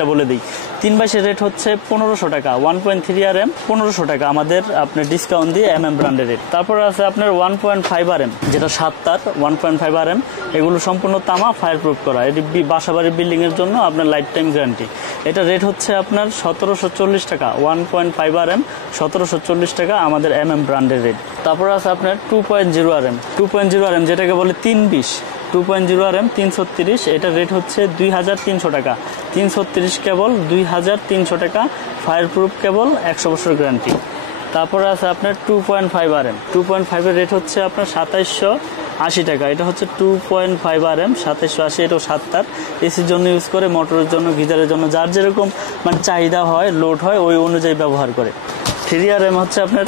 রেটটা বলে দিই। 3/22 রেট হচ্ছে 1500 টাকা, 1.3 RM 1500 টাকা আমাদের আপনার ডিসকাউন্ট দিয়ে MM ব্র্যান্ডের রেট। তারপরে আছে আপনার 1.5 RM, যেটা 7 তার 1.5 RM, এগুলো সম্পূর্ণ তামা, ফায়ার প্রুফ করা। এটি বাসাবাড়ির বিল্ডিং এর জন্য আপনার লাইফ টাইম গ্যারান্টি। এটা রেট হচ্ছে আপনার 1740 টাকা, 1.5 RM 1740 টাকা আমাদের MM ব্র্যান্ডের রেট। তারপরে আছে আপনার 2.0 RM, 2.0 RM যেটাকে বলে 320, 2.0 RM 330, এটা রেট হচ্ছে 2300 টাকা, 330 কেবল 2300 টাকা, ফায়ার প্রুফ কেবল, 100 বছর গ্যারান্টি। তারপরে আছে আপনার 2.5 RM, 2.5 এর রেট হচ্ছে আপনার 2780 টাকা, এটা হচ্ছে 2.5 RM 2780, এটাও 7 তার, এসির জন্য ইউজ করে, মোটরের জন্য, গিজারের জন্য, যার যেরকম মানে চাহিদা হয়, লোড হয়, ওই অনুযায়ী ব্যবহার করে। 3 RM হচ্ছে আপনার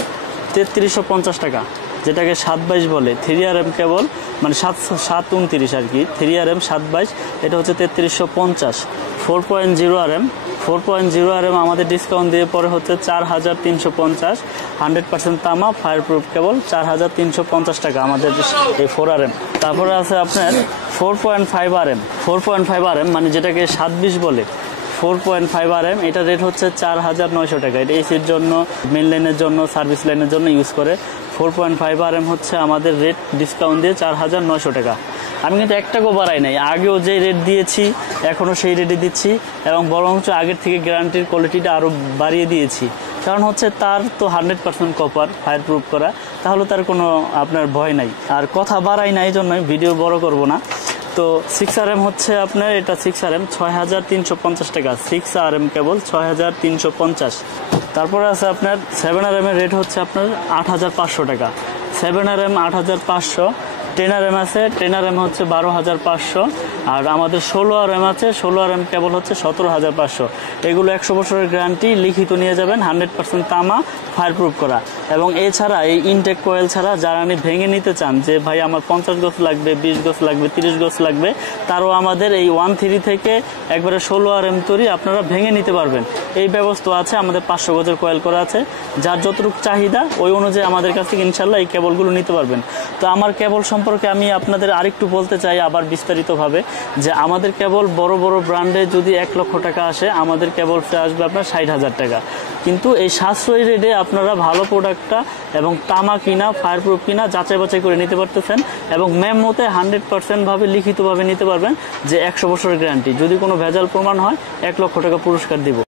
3350 টাকা, যেটাকে 722 বলে। 3 RM কেবল মানে 729 আর কি, 3 RM 722, এটা হচ্ছে 3350। 4.0 RM, 4.0 RM আমাদের ডিসকাউন্ট দিয়ে পরে হচ্ছে 4350, 100% তামা, ফায়ার প্রুফ কেবল, 4350 টাকা আমাদের এই 4 RM। তারপরে আছে আপনার 4.5 RM, 4.5 RM মানে যেটাকে 720 বলে, 4.5 RM, এটা রেট হচ্ছে 4900 টাকা। এটা এসির জন্য, মেন লাইনের জন্য, সার্ভিস লাইনের জন্য ইউজ করে। 4.5 RM হচ্ছে আমাদের রেট ডিসকাউন্ট দিয়ে 4900 টাকা। আমি কিন্তু 1 টাকাও বাড়াই নাই, আগেও যে রেট দিয়েছি এখনও সেই রেটে দিচ্ছি, এবং বরঞ্চ আগের থেকে গ্যারান্টির কোয়ালিটিটা আরও বাড়িয়ে দিয়েছি। কারণ হচ্ছে তার তো 100% কপার, ফায়ার প্রুফ করা, তাহলে তার কোনো আপনার ভয় নাই। আর কথা বাড়াই না, এই জন্যই ভিডিও বড় করব না। তো 6 RM হচ্ছে আপনার, এটা 6 RM 6350 টাকা, 6 RM কেবল 6350। তারপরে আছে আপনার 7 RM এর রেট হচ্ছে আপনার 8500 টাকা, 7 RM 8500। 10 RM আছে, 10 RM হচ্ছে 12500, আর আমাদের 16 RM আছে, 16 RM কেবল হচ্ছে 17500। এগুলো 100 বছরের গ্যারান্টি, লিখিত নিয়ে যাবেন, 100% তামা, ফায়ার প্রুফ করা। এবং এছাড়া এই ইনটেক কয়েল ছাড়া যারা আপনি ভেঙে নিতে চান, যে ভাই আমার 50 গজ লাগবে, 20 গজ লাগবে, 30 গজ লাগবে, তারও আমাদের এই 13 থেকে একবারে 16 RM তৈরি আপনারা ভেঙে নিতে পারবেন, এই ব্যবস্থা আছে। আমাদের 500 গজের কয়েল করা আছে, যার যতটুকু চাহিদা ওই অনুযায়ী আমাদের কাছ থেকে ইনশাল্লাহ এই কেবলগুলো নিতে পারবেন। তো আমার কেবল সম্পর্কে আমি আপনাদের আরেকটু বলতে চাই আবার বিস্তারিতভাবে, যে আমাদের কেবল বড় বড় ব্র্যান্ডে যদি 1 লক্ষ টাকা আসে, আমাদের কেবল আসবে আপনার 60,000 টাকা। কিন্তু এই সাশ্রয়ী রেটে আপনারা ভালো প্রোডাক্টটা এবং তামা কিনা, ফায়ার প্রুফ কিনা যাচাই বাছাই করে নিতে পারতেছেন, এবং মেমোতে 100% ভাবে লিখিতভাবে নিতে পারবেন যে 100 বছরের গ্যারান্টি। যদি কোনো ভেজাল প্রমাণ হয় 1 লক্ষ টাকা পুরস্কার দিব।